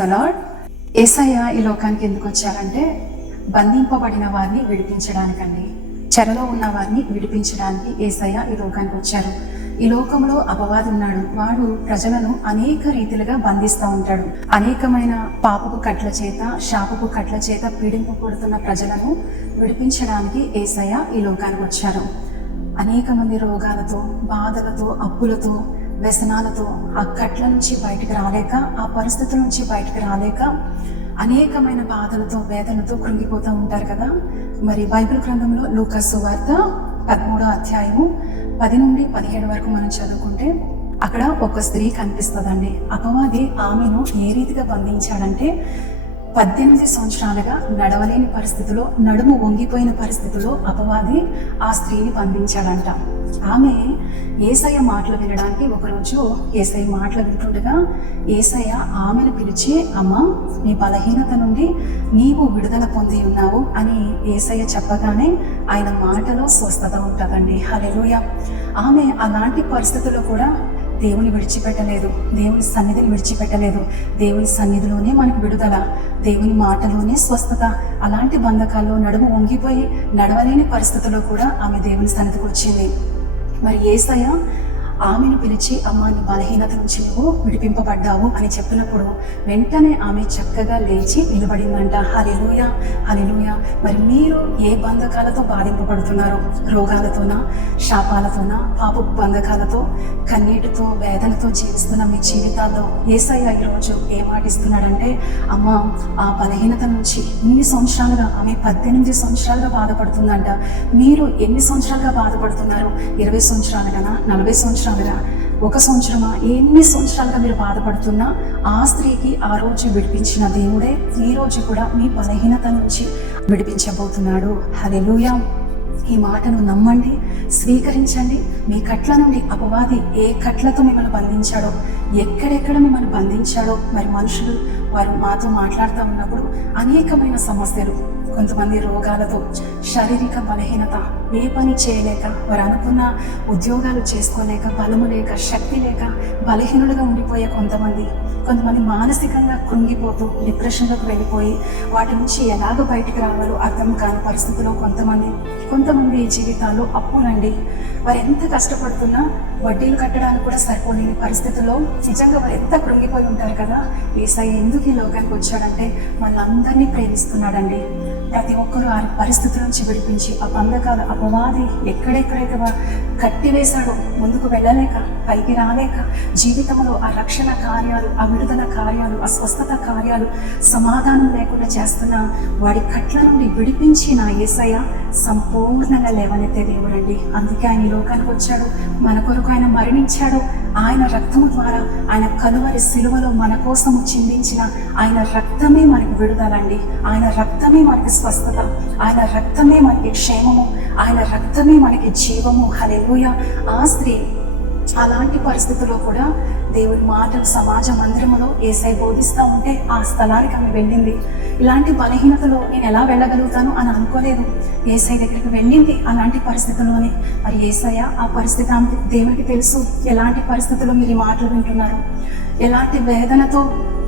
The lord. యేసయ్య ఈ లోకానికి ఎందుకు వచ్చారంటే బంధింపబడిన వారిని విడిపించడానికండి. చెరలో ఉన్న వారిని విడిపించడానికి యేసయ్య ఈ లోకానికి వచ్చారు. ఈ లోకంలో అపవాది ఉన్నాడు. వాడు ప్రజలను అనేక రీతిలుగా బంధిస్తూ ఉంటాడు. అనేకమైన పాపపు కట్ల చేత, శాపపు కట్ల చేత పీడింపబడుతున్న ప్రజలను విడిపించడానికి యేసయ్య ఈ లోకానికి వచ్చారు. అనేక మంది రోగాలతో, బాధలతో, అప్పులతో, వ్యసనాలతో ఆ కట్ల నుంచి బయటకు రాలేక, ఆ పరిస్థితుల నుంచి బయటకు రాలేక అనేకమైన బాధలతో, వేదనతో కృంగిపోతూ ఉంటారు కదా. మరి బైబిల్ గ్రంథంలో లూకా సువార్త 13వ అధ్యాయము 10 నుండి 17 వరకు మనం చదువుకుంటే అక్కడ ఒక స్త్రీ కనిపిస్తుందండి. అపవాది ఆమెను ఏ రీతిగా బంధించాడంటే 18 సంవత్సరాలుగా నడవలేని పరిస్థితిలో, నడుము వంగిపోయిన పరిస్థితిలో అపవాది ఆ స్త్రీని బంధించాడంట. ఆమె యేసయ్య మాటలు వినడానికి ఒకరోజు యేసయ్య మాటలు వింటుండగా యేసయ్య ఆమెను పిలిచి, అమ్మ, నీ బలహీనత నుండి నీవు విడుదల పొంది ఉన్నావు అని యేసయ్య చెప్పగానే ఆయన మాటలో స్వస్థత ఉంటుందండి. హల్లెలూయా. ఆమె అలాంటి పరిస్థితుల్లో కూడా దేవుని విడిచిపెట్టలేదు, దేవుని సన్నిధిని విడిచిపెట్టలేదు. దేవుని సన్నిధిలోనే మనకు విడుదల, దేవుని మాటలోనే స్వస్థత. అలాంటి బంధకాల్లో నడుము వంగిపోయి నడవలేని పరిస్థితుల్లో కూడా ఆమె దేవుని సన్నిధికి వచ్చింది. మరి యేసయ్య ఆమెను పిలిచి, అమ్మ, నీ బలహీనత నుంచి నువ్వు విడిపింపబడ్డావు అని చెప్పినప్పుడు వెంటనే ఆమె చక్కగా లేచి నిలబడిందంట. హల్లెలూయా, హల్లెలూయా. మరి మీరు ఏ బంధకాలతో బాధింపబడుతున్నారో, రోగాలతోనా, శాపాలతోనా, పాపపు బంధకాలతో, కన్నీటితో, వేదనతో జీవిస్తున్న మీ జీవితాల్లో యేసయ్య ఈరోజు ఏ మాట ఇస్తున్నాడంటే, అమ్మ, ఆ బలహీనత నుంచి ఇన్ని సంవత్సరాలుగా, ఆమె 18 సంవత్సరాలుగా బాధపడుతుందంట. మీరు ఎన్ని సంవత్సరాలుగా బాధపడుతున్నారు? 20 సంవత్సరాలుగానా, 40 సంవత్సరాలుగా, 1 సంవత్సరమా, ఎన్ని సంవత్సరాలుగా మీరు బాధపడుతున్నా ఆ స్త్రీకి ఆ రోజు విడిపించిన దేవుడే ఈ రోజు కూడా మీ బలహీనత నుంచి విడిపించబోతున్నాడు. హల్లెలూయా. ఈ మాటను నమ్మండి, స్వీకరించండి. మీ కట్ల నుండి అపవాది ఏ కట్లతో మిమ్మల్ని బంధించాడో, ఎక్కడెక్కడ మిమ్మల్ని బంధించాడో, మరి మనుషులు వారు మాతో మాట్లాడుతూ ఉన్నప్పుడు అనేకమైన సమస్యలు, కొంతమంది రోగాలతో, శారీరక బలహీనత, ఏ పని చేయలేక, వారు అనుకున్న ఉద్యోగాలు చేసుకోలేక, బలము లేక, శక్తి లేక బలహీనులుగా ఉండిపోయే కొంతమంది మానసికంగా కృంగిపోతూ డిప్రెషన్లోకి వెళ్ళిపోయి వాటి నుంచి ఎలాగ బయటకు రావాలో అర్థం కాని పరిస్థితిలో కొంతమంది జీవితాల్లో అప్పులండి. వారు ఎంత కష్టపడుతున్నా వడ్డీలు కట్టడానికి కూడా సరిపోలేని పరిస్థితుల్లో నిజంగా వారు ఎంత కృంగిపోయి ఉంటారు కదా. యేసయ్య ఎందుకు ఈ లోకానికి వచ్చాడంటే వాళ్ళందరినీ ప్రేమిస్తున్నాడండి. ప్రతి ఒక్కరూ ఆ పరిస్థితుల నుంచి విడిపించి, ఆ బంధకాలు, అపవాది ఎక్కడెక్కడైతే కట్టివేశాడో, ముందుకు వెళ్ళలేక, పైకి రాలేక, జీవితంలో ఆ రక్షణ కార్యాలు, ఆ విడుదల కార్యాలు, ఆ స్వస్థత కార్యాలు, సమాధానం లేకుండా చేస్తున్న వాడి కట్ల నుండి విడిపించి నా యేసయ్య సంపూర్ణంగా లేవనెత్తే దేవుడండి. అందుకే ఆయన ఈ లోకానికి వచ్చాడు, మన కొరకు ఆయన మరణించాడు. ఆయన రక్తము ద్వారా, ఆయన కలువరి సిలువలో మన కోసము చిందించిన ఆయన రక్తమే మనకి విడుదలండి. ఆయన రక్తమే మనకి స్వస్థత, ఆయన రక్తమే మనకి క్షేమము, ఆయన రక్తమే మనకి జీవము. హల్లెలూయా. ఆ స్త్రీ అలాంటి పరిస్థితుల్లో కూడా దేవుని మాటలు సమాజ మందిరములో యేసయ్య బోధిస్తూ ఉంటే ఆ స్థలానికి ఆమె వెళ్ళింది. ఇలాంటి బలహీనతలో నేను ఎలా వెళ్ళగలుగుతాను అని అనుకోలేదు. యేసయ్య దగ్గరికి వెళ్ళింది అలాంటి పరిస్థితుల్లోనే. మరి యేసయ్య ఆ పరిస్థితి ఆమె దేవునికి తెలుసు. ఎలాంటి పరిస్థితుల్లో మీరు ఈ మాటలు వింటున్నారు, ఎలాంటి వేదనతో,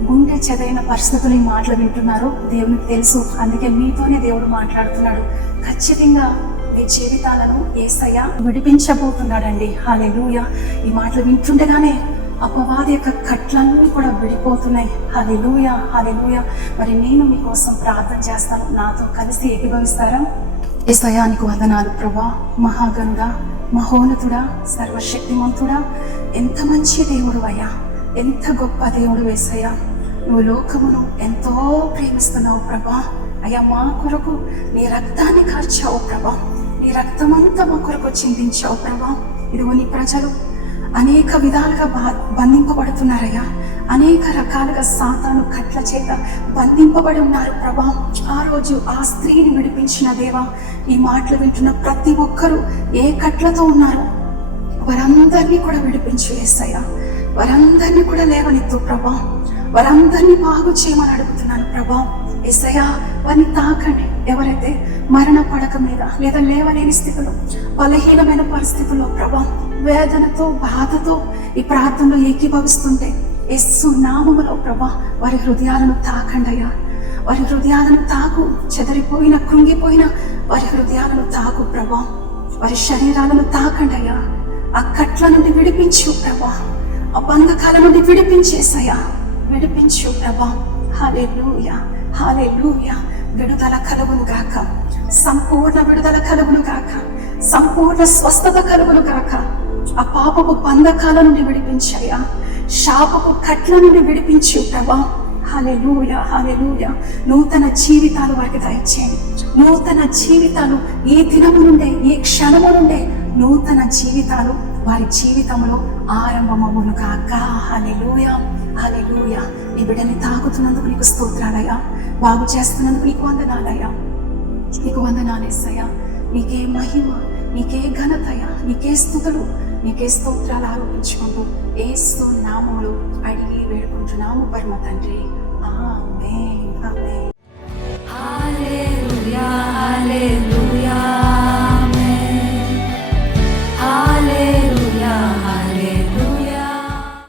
గుండె చెదైన పరిస్థితులు ఈ మాటలు వింటున్నారో దేవునికి తెలుసు. అందుకే మీతోనే దేవుడు మాట్లాడుతున్నాడు. ఖచ్చితంగా మీ జీవితాలను యేసయ్య విడిపించబోతున్నాడండి. హల్లెలూయా. ఈ మాటలు వింటుండగానే అపవాది యొక్క కట్లన్నీ కూడా విడిపోతున్నాయి. హల్లెలూయా, హల్లెలూయా. మరి నేను మీకోసం ప్రార్థన చేస్తాను, నాతో కలిసి ఏకీభవిస్తారా? యేసయ్యా, నీకు వందనాలు ప్రభా. మహాగణుడా, మహోన్నతుడా, సర్వశక్తిమంతుడా, ఎంత మంచి దేవుడు అయ్యా, ఎంత గొప్ప దేవుడు యేసయ్యా. నువ్వు లోకమును ఎంతో ప్రేమిస్తున్నావు ప్రభా. అయ్యా, మా కొరకు నీ రక్తాన్ని కార్చావు ప్రభా. నీ రక్తమంతా మా కొరకు చిందించావు ప్రభా. ఇదిగో నీ ప్రజలు అనేక విధాలుగా బంధింపబడుతున్నారయ్యా. అనేక రకాలుగా సాతాను కట్ల చేత బంధింపబడి ఉన్నారు ప్రభా. ఆ రోజు ఆ స్త్రీని విడిపించిన దేవా, ఈ మాటలు వింటున్న ప్రతి ఒక్కరూ ఏ కట్లతో ఉన్నారు వారందరినీ కూడా విడిపించు యేసయ్యా. వారందరినీ కూడా లేవనెత్తు ప్రభా. వారందరినీ బాగు చేయమని అడుగుతున్నాను ప్రభా. యేసయ్యా, వారిని తాకండి. ఎవరైతే మరణ పడక మీద లేదా లేవలేని స్థితిలో, బలహీనమైన పరిస్థితుల్లో ప్రభా, వేదనతో, బాధతో ఈ ప్రార్థనలో ఏకీభవిస్తుంటే యేసు నామములో ప్రభా వారి హృదయాలను తాకండయ్యా. వారి హృదయాలను తాకు, చెదరిపోయిన కృంగిపోయిన వారి హృదయాలను తాకు ప్రభా. వారి శరీరాలను తాకండయ్యా. ఆ కట్ల నుండి విడిపించు ప్రభా. ఆ బంధకాల నుండి విడిపించేసయ్యా, విడిపించు ప్రభా. హల్లెలూయా, హల్లెలూయా. విడుదల కలుగును గాక, సంపూర్ణ విడుదల కలుగును గాక, సంపూర్ణ స్వస్థత కలుగును గాక. ఆ పాపపు బంధకాల నుండి విడిపించయ్యా, శాపపు కట్ల నుండి విడిపించు ప్రభా. హల్లెలూయా, హల్లెలూయా. నూతన జీవితాలు వారికి దయచేయండి. నూతన జీవితాలు ఈ దినము నుండే, ఈ క్షణము నుండే నూతన జీవితాలు వారి జీవితంలో ఆరంభమవును గాక. హల్లెలూయా, హల్లెలూయా. నీ బిడ్డని తాకుతున్నందుకు నీకు స్తోత్రాలయ్యా. బాగు చేస్తున్నందుకు నీకు వందనాలయ్యా. నీకు వందనాలేసయ్యా. నీకే మహిమ, నీకే ఘనతయ్యా, నీకే స్తుతులు, నీకే స్తోత్రాలు ఆరోపించుకుంటూ యేసు నామములో అడిగి వేడుకుంటున్నాము పరమ తండ్రి.